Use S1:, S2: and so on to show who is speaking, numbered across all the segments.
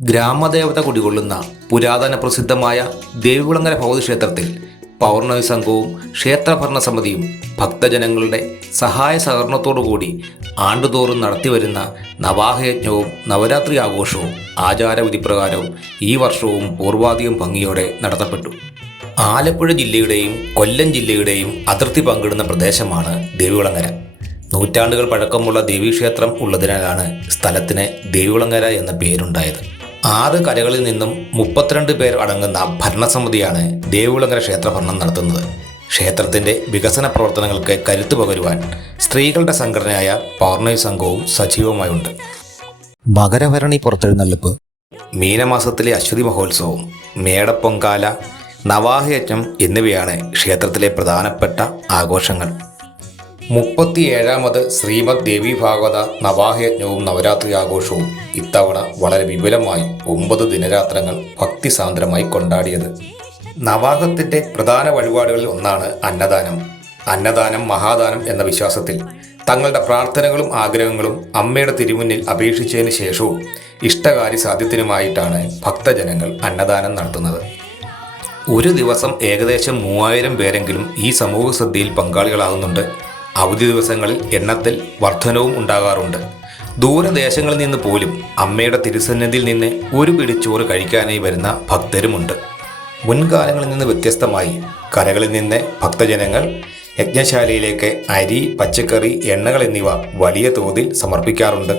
S1: ഗ്രാമദേവത കുടികൊള്ളുന്ന പുരാതന പ്രസിദ്ധമായ ദേവികുളങ്ങര ഭൗതക്ഷേത്രത്തിൽ പൗർണമി സംഘവും ക്ഷേത്രഭരണ സമിതിയും ഭക്തജനങ്ങളുടെ സഹായ സഹകരണത്തോടുകൂടി ആണ്ടുതോറും നടത്തിവരുന്ന നവാഹയജ്ഞവും നവരാത്രി ആഘോഷവും ആചാരവിധി പ്രകാരവും ഈ വർഷവും പൂർവാധികം ഭംഗിയോടെ നടത്തപ്പെട്ടു. ആലപ്പുഴ ജില്ലയുടെയും കൊല്ലം ജില്ലയുടെയും അതിർത്തി പങ്കിടുന്ന പ്രദേശമാണ് ദേവികുളങ്ങര. നൂറ്റാണ്ടുകൾ പഴക്കമുള്ള ദേവീക്ഷേത്രം ഉള്ളതിനാലാണ് സ്ഥലത്തിന് ദേവികുളങ്ങര എന്ന പേരുണ്ടായത്. ആറ് കരകളിൽ നിന്നും മുപ്പത്തിരണ്ട് പേർ അടങ്ങുന്ന ഭരണസമിതിയാണ് ദേവികുളങ്ങര ക്ഷേത്രഭരണം നടത്തുന്നത്. ക്ഷേത്രത്തിന്റെ വികസന പ്രവർത്തനങ്ങൾക്ക് കരുത്തു പകരുവാൻ സ്ത്രീകളുടെ സംഘടനയായ പൗർണമി സംഘവും സജീവമായുണ്ട്. മകരഭരണി പുറത്തെഴുന്നള്ളിപ്പ്. മീനമാസത്തിലെ അശ്വതി മഹോത്സവം മേടപ്പൊങ്കാല നവാഹയജ്ഞം എന്നിവയാണ് ക്ഷേത്രത്തിലെ പ്രധാനപ്പെട്ട ആഘോഷങ്ങൾ. മുപ്പത്തിയേഴാമത് ശ്രീമദ് ദേവി ഭാഗവത നവാഹയജ്ഞവും നവരാത്രി ആഘോഷവും ഇത്തവണ വളരെ വിപുലമായി ഒമ്പത് ദിനരാത്രങ്ങൾ ഭക്തിസാന്ദ്രമായി കൊണ്ടാടിയത്. നവാഹത്തിന്റെ പ്രധാന വഴിപാടുകളിൽ ഒന്നാണ് അന്നദാനം. അന്നദാനം മഹാദാനം എന്ന വിശ്വാസത്തിൽ തങ്ങളുടെ പ്രാർത്ഥനകളും ആഗ്രഹങ്ങളും അമ്മയുടെ തിരുമുന്നിൽ അപേക്ഷിച്ചതിന് ശേഷവും ഇഷ്ടകാര്യ സാധ്യത്തിനുമായിട്ടാണ് ഭക്തജനങ്ങൾ അന്നദാനം നടത്തുന്നത്. ഒരു ദിവസം ഏകദേശം മൂവായിരം പേരെങ്കിലും ഈ സമൂഹ ശ്രദ്ധയിൽ പങ്കാളികളാകുന്നുണ്ട് അവധി ദിവസങ്ങളിൽ എണ്ണത്തിൽ വർധനവും ഉണ്ടാകാറുണ്ട്. ദൂരദേശങ്ങളിൽ നിന്ന് പോലും അമ്മയുടെ തിരുസന്നിധിയിൽ നിന്ന് ഒരു പിടിച്ചോറ് ചോറ് കഴിക്കാനായി വരുന്ന ഭക്തരുമുണ്ട്. മുൻകാലങ്ങളിൽ നിന്ന് വ്യത്യസ്തമായി കരകളിൽ നിന്ന് ഭക്തജനങ്ങൾ യജ്ഞശാലയിലേക്ക് അരി പച്ചക്കറി എണ്ണകൾ എന്നിവ വലിയ തോതിൽ സമർപ്പിക്കാറുണ്ട്.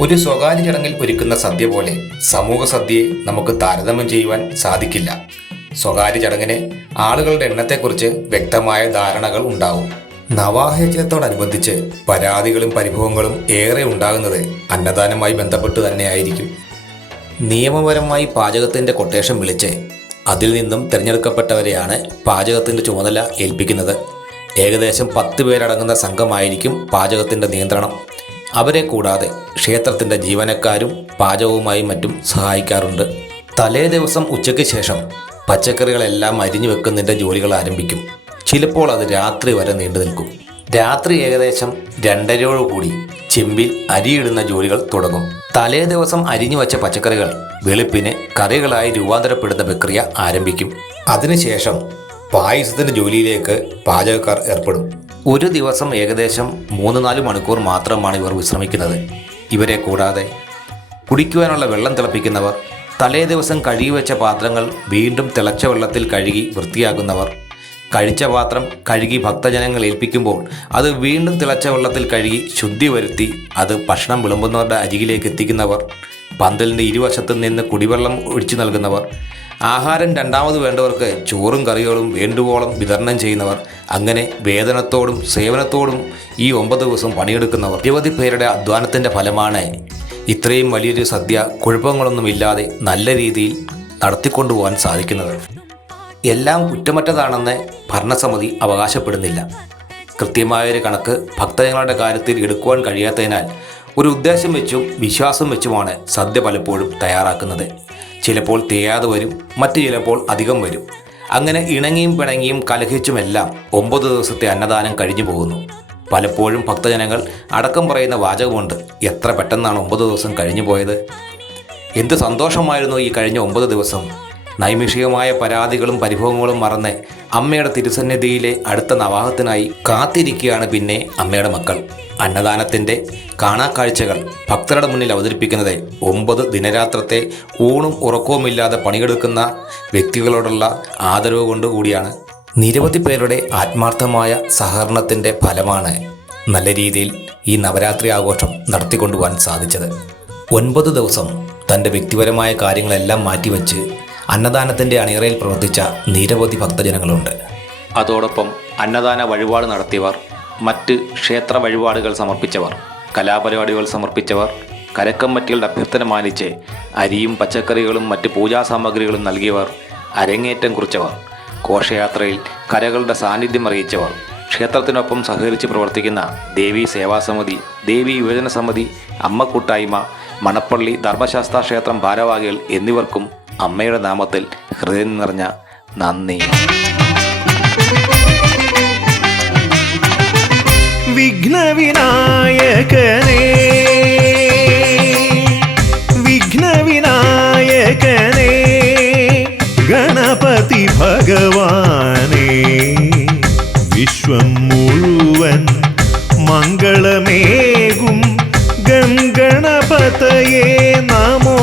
S1: ഒരു സ്വകാര്യ ചടങ്ങിൽ ഒരുക്കുന്ന സദ്യ പോലെ സമൂഹ സദ്യയെ നമുക്ക് താരതമ്യം ചെയ്യുവാൻ സാധിക്കില്ല. സ്വകാര്യ ചടങ്ങിന് ആളുകളുടെ എണ്ണത്തെക്കുറിച്ച് വ്യക്തമായ ധാരണകൾ ഉണ്ടാവും. നവാഹയജ്ഞത്തോടനുബന്ധിച്ച് പരാതികളും പരിഭവങ്ങളും ഏറെ ഉണ്ടാകുന്നത് അന്നദാനമായി ബന്ധപ്പെട്ട് തന്നെയായിരിക്കും. നിയമപരമായി പാചകത്തിന്റെ കൊട്ടേഷൻ വിളിച്ച് അതിൽ നിന്നും തിരഞ്ഞെടുക്കപ്പെട്ടവരെയാണ് പാചകത്തിന്റെ ചുമതല ഏൽപ്പിക്കുന്നത്. ഏകദേശം പത്ത് പേരടങ്ങുന്ന സംഘമായിരിക്കും പാചകത്തിന്റെ നിയന്ത്രണം. അവരെ കൂടാതെ ക്ഷേത്രത്തിന്റെ ജീവനക്കാരും പാചകവുമായി മറ്റും സഹായിക്കാറുണ്ട്. തലേ ദിവസം ഉച്ചയ്ക്ക് ശേഷം പച്ചക്കറികളെല്ലാം അരിഞ്ഞു വെക്കുന്നതിന്റെ ജോലികൾ ആരംഭിക്കും. ചിലപ്പോൾ അത് രാത്രി വരെ നീണ്ടു നിൽക്കും. രാത്രി ഏകദേശം രണ്ടരയോടുകൂടി ചെമ്പിൽ അരിയിടുന്ന ജോലികൾ തുടങ്ങും. തലേ ദിവസം അരിഞ്ഞു വച്ച പച്ചക്കറികൾ വെളുപ്പിന് കറികളായി രൂപാന്തരപ്പെടുന്ന പ്രക്രിയ ആരംഭിക്കും. അതിനുശേഷം പായസത്തിന്റെ ജോലിയിലേക്ക് പാചകക്കാർ ഏർപ്പെടും. ഒരു ദിവസം ഏകദേശം മൂന്ന് നാല് മണിക്കൂർ മാത്രമാണ് ഇവർ വിശ്രമിക്കുന്നത്. ഇവരെ കൂടാതെ കുടിക്കുവാനുള്ള വെള്ളം തിളപ്പിക്കുന്നവർ തലേ ദിവസം കഴുകി വെച്ച പാത്രങ്ങൾ വീണ്ടും തിളച്ച വെള്ളത്തിൽ കഴുകി വൃത്തിയാക്കുന്നവർ കഴിച്ച പാത്രം കഴുകി ഭക്തജനങ്ങൾ ഏൽപ്പിക്കുമ്പോൾ അത് വീണ്ടും തിളച്ച വെള്ളത്തിൽ കഴുകി ശുദ്ധി വരുത്തി അത് ഭക്ഷണം വിളമ്പുന്നവരുടെ അരികിലേക്ക് എത്തിക്കുന്നവർ പന്തലിന്റെ ഇരുവശത്തു നിന്ന് കുടിവെള്ളം ഒഴിച്ചു നൽകുന്നവർ ആഹാരം രണ്ടാമത് വേണ്ടവർക്ക് ചോറും കറികളും വേണ്ടുവോളം വിതരണം ചെയ്യുന്നവർ അങ്ങനെ വേതനത്തോടും സേവനത്തോടും ഈ ഒമ്പത് ദിവസം പണിയെടുക്കുന്നവർ. നിരവധി പേരുടെ അധ്വാനത്തിന്റെ ഫലമാണ് ഇത്രയും വലിയൊരു സദ്യ കുഴപ്പങ്ങളൊന്നുമില്ലാതെ നല്ല രീതിയിൽ നടത്തിക്കൊണ്ടുപോകാൻ സാധിക്കുന്നത്. എല്ലാം കുറ്റമറ്റതാണെന്ന് ഭരണസമിതി അവകാശപ്പെടുന്നില്ല. കൃത്യമായൊരു കണക്ക് ഭക്തജനങ്ങളുടെ കാര്യത്തിൽ എടുക്കുവാൻ കഴിയാത്തതിനാൽ ഒരു ഉദ്ദേശം വെച്ചും വിശ്വാസം വെച്ചുമാണ് സദ്യ പലപ്പോഴും തയ്യാറാക്കുന്നത്. ചിലപ്പോൾ തികയാതെ വരും മറ്റു ചിലപ്പോൾ അധികം വരും. അങ്ങനെ ഇണങ്ങിയും പിണങ്ങിയും കലഹിച്ചുമെല്ലാം ഒമ്പത് ദിവസത്തെ അന്നദാനം കഴിഞ്ഞു പോകുന്നു. പലപ്പോഴും ഭക്തജനങ്ങൾ അടക്കം പറയുന്ന വാചകമുണ്ട് എത്ര പെട്ടെന്നാണ് ഒമ്പത് ദിവസം കഴിഞ്ഞു പോയത്? എന്ത് സന്തോഷമായിരുന്നു ഈ കഴിഞ്ഞ ഒമ്പത് ദിവസം. നൈമിഷികമായ പരാതികളും പരിഭവങ്ങളും മറന്ന് അമ്മയുടെ തിരുസന്നിധിയിലെ അടുത്ത നവാഹത്തിനായി കാത്തിരിക്കുകയാണ് പിന്നെ അമ്മയുടെ മക്കൾ. അന്നദാനത്തിന്റെ കാണാക്കാഴ്ചകൾ ഭക്തരുടെ മുന്നിൽ അവതരിപ്പിക്കുന്നത് ഒമ്പത് ദിനരാത്രത്തെ ഊണും ഉറക്കവുമില്ലാതെ പണിയെടുക്കുന്ന വ്യക്തികളോടുള്ള ആദരവ് കൊണ്ടുകൂടിയാണ് നിരവധി പേരുടെ ആത്മാർത്ഥമായ സഹകരണത്തിന്റെ ഫലമാണ് നല്ല രീതിയിൽ ഈ നവരാത്രി ആഘോഷം നടത്തിക്കൊണ്ടുപോകാൻ സാധിച്ചത്. ഒൻപത് ദിവസം തന്റെ വ്യക്തിപരമായ കാര്യങ്ങളെല്ലാം മാറ്റിവെച്ച് അന്നദാനത്തിന്റെ അണിയറയിൽ പ്രവർത്തിച്ച നിരവധി ഭക്തജനങ്ങളുണ്ട്. അതോടൊപ്പം അന്നദാന വഴിപാട് നടത്തിയവർ മറ്റ് ക്ഷേത്ര വഴിപാടുകൾ സമർപ്പിച്ചവർ കലാപരിപാടികൾ സമർപ്പിച്ചവർ കരക്കമ്മറ്റികളുടെ അഭ്യർത്ഥന മാനിച്ച് അരിയും പച്ചക്കറികളും മറ്റ് പൂജാ സാമഗ്രികളും നൽകിയവർ അരങ്ങേറ്റം കുറിച്ചവർ ഘോഷയാത്രയിൽ കരകളുടെ സാന്നിധ്യം അറിയിച്ചവർ ക്ഷേത്രത്തിനൊപ്പം സഹകരിച്ച് പ്രവർത്തിക്കുന്ന ദേവി സേവാസമിതി ദേവി യുവജന സമിതി അമ്മ കൂട്ടായ്മ മണപ്പള്ളി ധർമ്മശാസ്ത്ര ക്ഷേത്രം ഭാരവാഹികൾ എന്നിവർക്കും അമ്മയുടെ നാമത്തിൽ ഹൃദയം നിറഞ്ഞ നന്ദി.
S2: വിഘ്നവിനായകനേ വിഘ്നവിനായകനേ ഗണപതി ഭഗവാനേ വിശ്വം മുഴുവൻ മംഗളമേകും ഗംഗണപതയേ നമോ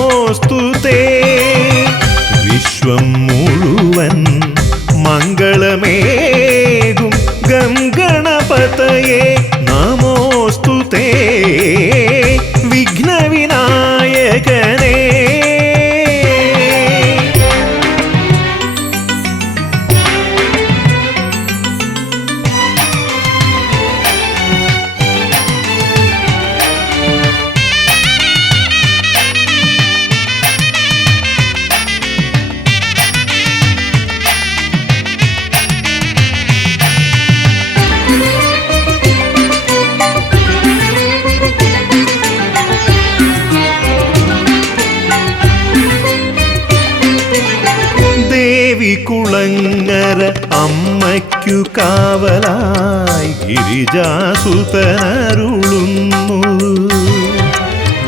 S2: ഗിരിജാസുതനരുളുന്നു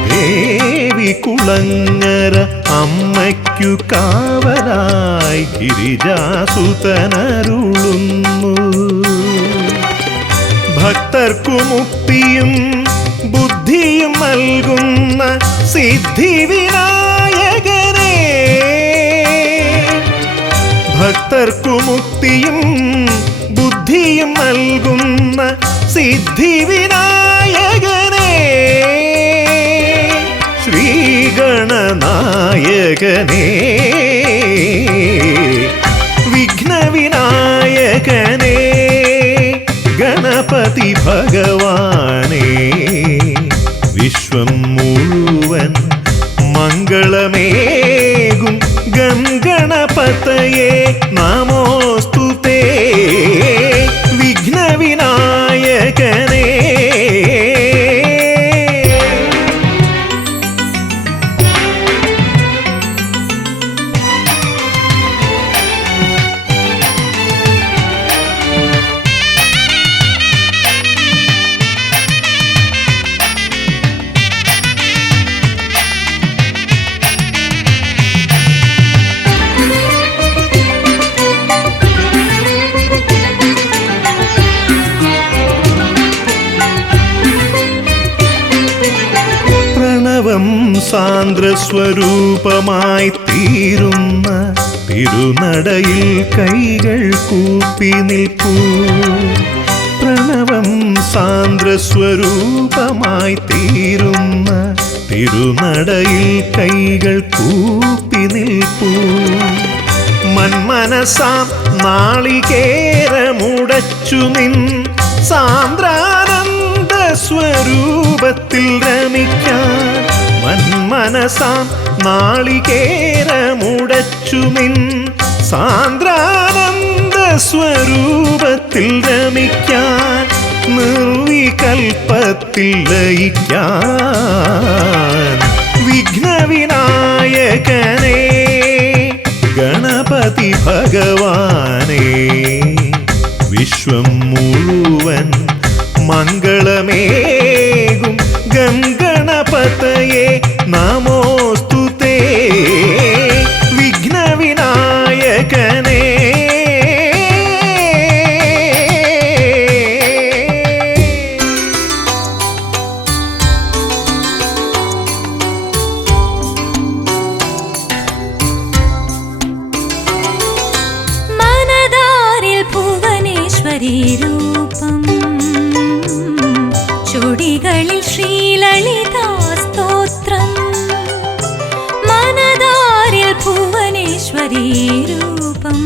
S2: ദേവി കുളങ്ങര അമ്മയ്ക്കു കാവലായി ഗിരിജാസുതനരുളുന്നു. ഭക്തർക്കു മുക്തിയും ബുദ്ധിയും നൽകുന്ന സിദ്ധിവിനായകനേ. ഭക്തർക്കു മുക്തിയും സിദ്ധിവിനായകനേ. ശ്രീഗണനായകനേ. വിഘ്നവിനായകനേ. ഗണപതി ഭഗവാനേ. വിശ്വം മുഴുവൻ മംഗളമേകും ഗംഗണപതയേ. നമോസ്തുതേ പ്രണവം സാന്ദ്രസ്വരൂപമായി തീരുന്ന തിരുനടയിൽ കൈകൾ കൂപ്പി നിൽപ്പൂ. പ്രണവം സാന്ദ്രസ്വരൂപമായി തീരുന്ന തിരുനടയിൽ കൈകൾ കൂപ്പി നിൽപ്പൂ. മന്മനസാം നാളികേരമുടച്ചു നിൻ സാന്ദ്രാനന്ദ സ്വരൂപത്തിൽ രമിക്കാൻ മന്മനസാം നാളികേരമുടച്ചുമിൻ സാന്ദ്രാനന്ദ സ്വരൂപത്തിൽ രമിക്കാൻ നിർവികൽപ്പത്തിൽ ലയിക്കാൻ. വിഘ്നവിനായകനേ ഗണപതി ഭഗവാനേ വിശ്വം മുഴുവൻ മംഗളമേകും
S3: ചുടികളിൽ ശ്രീലളിതാ സ്തോത്രം മനതാരിൽ ഭുവനേശ്വരി രൂപം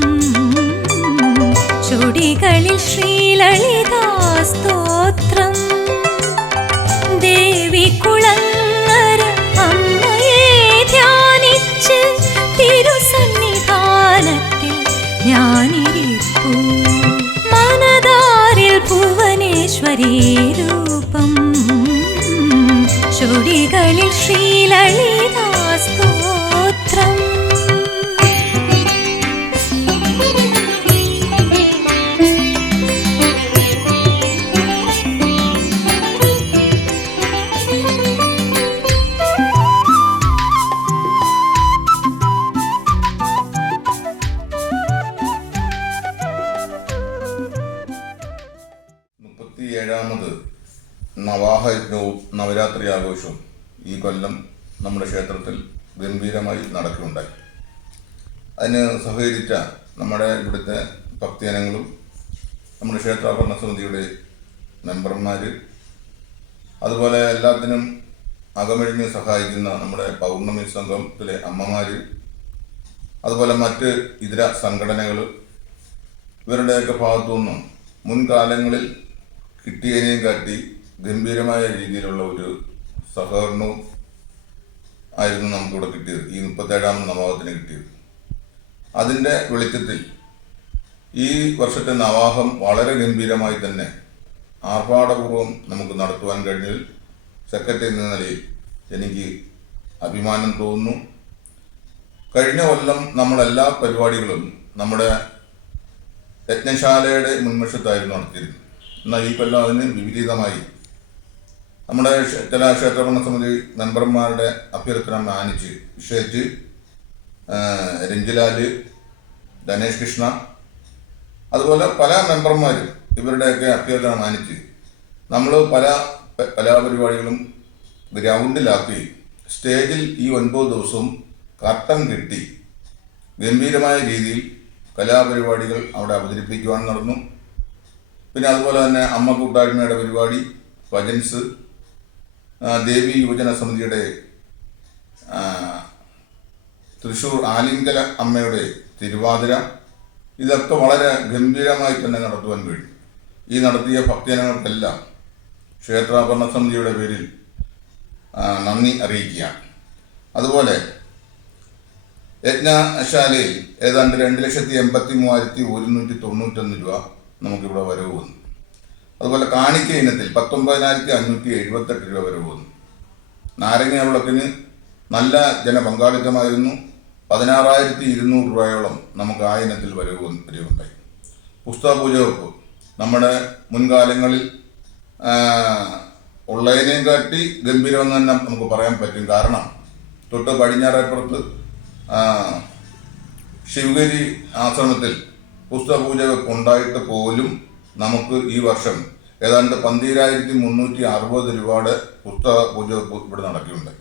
S3: ദേവി അമ്മയെ ധ്യാനിച്ച്
S4: നവരാത്രി ആഘോഷവും ഈ കൊല്ലം നമ്മുടെ ക്ഷേത്രത്തിൽ ഗംഭീരമായി നടക്കുകയുണ്ടായി. അതിന് സഹകരിച്ച നമ്മുടെ ഇവിടുത്തെ ഭക്തജനങ്ങളും നമ്മുടെ ക്ഷേത്രാഭരണ സമിതിയുടെ മെമ്പർമാർ അതുപോലെ എല്ലാത്തിനും അകമഴിഞ്ഞ് സഹായിക്കുന്ന നമ്മുടെ പൗർണമി സംഘത്തിലെ അമ്മമാർ അതുപോലെ മറ്റ് ഇതര സംഘടനകൾ ഇവരുടെയൊക്കെ ഭാഗത്തു നിന്നും മുൻകാലങ്ങളിൽ കിട്ടിയതിനെയും കാട്ടി ഗംഭീരമായ രീതിയിലുള്ള ഒരു സഹകരണവും ആയിരുന്നു നമുക്കിവിടെ കിട്ടിയത്. ഈ മുപ്പത്തേഴാം നവാഹത്തിന് കിട്ടിയത്. അതിന്റെ വെളിച്ചത്തിൽ ഈ വർഷത്തെ നവാഹം വളരെ ഗംഭീരമായി തന്നെ ആർഭാടപൂർവം നമുക്ക് നടത്തുവാൻ കഴിഞ്ഞതിൽ സെക്രട്ടറി എന്ന നിലയിൽ എനിക്ക് അഭിമാനം തോന്നുന്നു. കഴിഞ്ഞ കൊല്ലം നമ്മളെല്ലാ പരിപാടികളും നമ്മുടെ യജ്ഞശാലയുടെ മുൻവശത്തായിരുന്നു നടത്തിയിരുന്നത്. എന്നാൽ ഈ കൊല്ലം അതിന് വിപരീതമായി നമ്മുടെ ചില ക്ഷേത്രഭരണ സമിതി മെമ്പർമാരുടെ അഭ്യർത്ഥന മാനിച്ച് വിശേഷിച്ച് ആ, രഞ്ജിലാൽ ധനേഷ് കൃഷ്ണ അതുപോലെ പല മെമ്പർമാരും ഇവരുടെയൊക്കെ അഭ്യർത്ഥന മാനിച്ച് നമ്മൾ പല കലാപരിപാടികളും ഗ്രൗണ്ടിലാക്കി. സ്റ്റേജിൽ ഈ ഒൻപത് ദിവസവും കർട്ടൻ കെട്ടി ഗംഭീരമായ രീതിയിൽ കലാപരിപാടികൾ അവിടെ അവതരിപ്പിക്കുവാൻ നടന്നു. പിന്നെ അതുപോലെ തന്നെ അമ്മ കൂട്ടായ്മയുടെ പരിപാടി ഭജൻസ് ദേവി യുവജന സമിതിയുടെ തൃശൂർ ആലിംഗല അമ്മയുടെ തിരുവാതിര. ഇതൊക്കെ വളരെ ഗംഭീരമായി തന്നെ നടത്തുവാൻ കഴിഞ്ഞു ഈ നടത്തിയ ഭക്തജനങ്ങൾക്കെല്ലാം ക്ഷേത്രാഭരണ സമിതിയുടെ പേരിൽ നന്ദി അറിയിക്കുകയാണ്. അതുപോലെ യജ്ഞശാലയിൽ ഏതാണ്ട് രണ്ട് ലക്ഷത്തി എൺപത്തി മൂവായിരത്തി ഒരുന്നൂറ്റി തൊണ്ണൂറ്റൊന്ന് രൂപ നമുക്കിവിടെ വരവ് വന്നു. അതുപോലെ കാണിക്ക ഇനത്തിൽ പത്തൊമ്പതിനായിരത്തി അഞ്ഞൂറ്റി എഴുപത്തെട്ട് രൂപ വരെ പോകുന്നു. നാരങ്ങ വിളക്കിന് നല്ല ജനപങ്കാളിത്തമായിരുന്നു. പതിനാറായിരത്തി ഇരുന്നൂറ് രൂപയോളം നമുക്ക് ആ ഇനത്തിൽ വരവ് വരികയുണ്ടായി പുസ്തക പൂജ വെപ്പ് നമ്മുടെ മുൻകാലങ്ങളിൽ ഉള്ളതിനെയും കാട്ടി ഗംഭീരമെന്ന് തന്നെ നമുക്ക് പറയാൻ പറ്റും. കാരണം തൊട്ട് പടിഞ്ഞാറേപ്പുറത്ത് ശിവഗിരി ആശ്രമത്തിൽ പുസ്തക പൂജ ഉണ്ടായിട്ട് പോലും നമുക്ക് ഈ വർഷം ഏതാണ്ട് പന്തീരായിരത്തി മുന്നൂറ്റി അറുപത് രൂപയുടെ പുസ്തക പൂജ ഇവിടെ നടക്കുന്നുണ്ട്.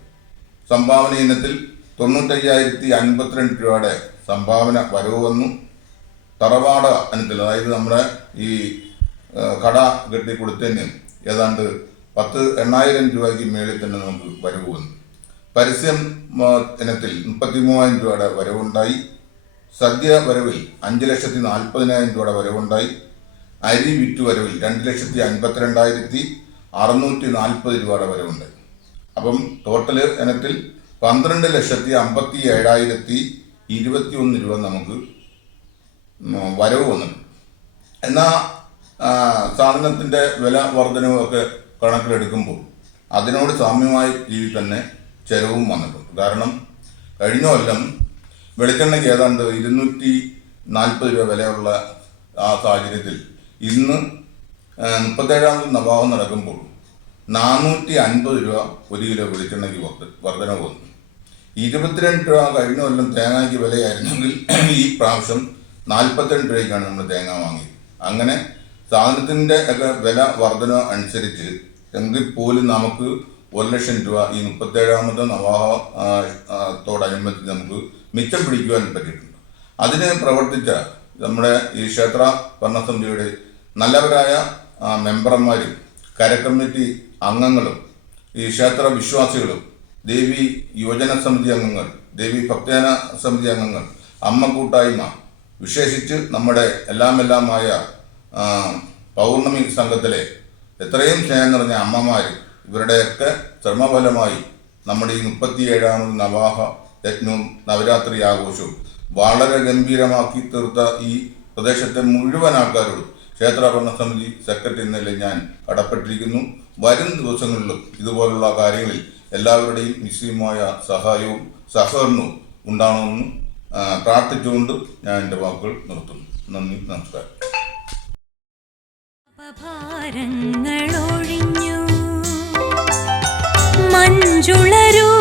S4: സംഭാവന ഇനത്തിൽ തൊണ്ണൂറ്റയ്യായിരത്തി അൻപത്തിരണ്ട് രൂപയുടെ സംഭാവന വരവ് വന്നു. തറവാട ഇനത്തിൽ അതായത് നമ്മുടെ ഈ കട കെട്ടി കൊടുത്തതിന് ഏതാണ്ട് പത്ത് എണ്ണായിരം രൂപയ്ക്ക് മേളിൽ തന്നെ നമുക്ക് വരവ് വന്നു. പരസ്യം ഇനത്തിൽ മുപ്പത്തി മൂവായിരം രൂപയുടെ വരവുണ്ടായി. സദ്യ വരവിൽ അഞ്ച് ലക്ഷത്തി നാൽപ്പതിനായിരം രൂപയുടെ വരവുണ്ടായി. അരി വിറ്റ് വരവിൽ രണ്ട് ലക്ഷത്തി അൻപത്തിരണ്ടായിരത്തി അറുന്നൂറ്റി നാൽപ്പത് രൂപയുടെ വരവുണ്ട്. അപ്പം ടോട്ടൽ ഇനത്തിൽ പന്ത്രണ്ട് ലക്ഷത്തി അമ്പത്തി ഏഴായിരത്തി ഇരുപത്തി ഒന്ന് രൂപ നമുക്ക് വരവ് വന്നിട്ടുണ്ട്. എന്നാൽ സാധനത്തിന്റെ വില വർധനവും കണക്കിലെടുക്കുമ്പോൾ അതിനോട് സാമ്യമായ രീതിയിൽ തന്നെ ചെലവും വന്നിട്ടുണ്ട്. കാരണം കഴിഞ്ഞ കൊല്ലം വെളിച്ചെണ്ണയ്ക്ക് ഏതാണ്ട് ഇരുന്നൂറ്റി നാൽപ്പത് രൂപ വിലയുള്ള ആ സാഹചര്യത്തിൽ ഇന്ന് മുപ്പത്തേഴാം മുപ്പത്തേഴാമത് നവാഹം നടക്കുമ്പോൾ നാനൂറ്റി അൻപത് രൂപ ഒരു കിലോ വെളിച്ചെണ്ണയ്ക്ക് വർധ- വർധന വന്നു. ഇരുപത്തിരണ്ട് രൂപ കഴിഞ്ഞ കൊല്ലം തേങ്ങയ്ക്ക് വിലയായിരുന്നെങ്കിൽ ഈ പ്രാവശ്യം നാൽപ്പത്തിരണ്ട് രൂപയ്ക്കാണ് നമ്മൾ തേങ്ങ വാങ്ങിയത്. അങ്ങനെ സാധനത്തിന്റെ ഒക്കെ വില വർധന അനുസരിച്ച് എങ്കിൽ പോലും നമുക്ക് ഒരു ലക്ഷം രൂപ ഈ മുപ്പത്തേഴാമത്തെ നവാഹത്തോടനുബന്ധിച്ച് നമുക്ക് മിച്ചം പിടിക്കുവാൻ പറ്റിയിട്ടുണ്ട്. അതിനെ പ്രവർത്തിച്ച നമ്മുടെ ഈ ക്ഷേത്ര ഭരണസമിതിയുടെ നല്ലവരായ മെമ്പർമാരും കരക്കമ്മിറ്റി അംഗങ്ങളും ഈ ക്ഷേത്ര വിശ്വാസികളും ദേവി യുവജന സമിതി അംഗങ്ങൾ ദേവി ഭക്തജന സമിതി അംഗങ്ങൾ അമ്മ കൂട്ടായ്മ വിശേഷിച്ച് നമ്മുടെ എല്ലാമെല്ലാമായ പൗർണമി സംഘത്തിലെ എത്രയും സ്നേഹം നിറഞ്ഞ അമ്മമാർ ഇവരുടെയൊക്കെ ശ്രമഫലമായി നമ്മുടെ ഈ മുപ്പത്തിയേഴാമത് നവാഹ യജ്ഞവും നവരാത്രി ആഘോഷവും വളരെ ഗംഭീരമാക്കി തീർത്ത ഈ പ്രദേശത്തെ മുഴുവൻ ആൾക്കാരോടും ക്ഷേത്രഭരണ സമിതി സെക്രട്ടറി എന്നല്ല ഞാൻ കടപ്പെട്ടിരിക്കുന്നു വരും ദിവസങ്ങളിലും ഇതുപോലുള്ള കാര്യങ്ങളിൽ എല്ലാവരുടെയും നിശ്ചയമായ സഹായവും സഹകരണവും ഉണ്ടാകണമെന്ന് പ്രാർത്ഥിച്ചുകൊണ്ട് ഞാൻ എന്റെ വാക്കുകൾ നിർത്തുന്നു. നന്ദി നമസ്കാരം.
S3: ഭാരങ്ങളൊഴിഞ്ഞു മഞ്ചുളരൂ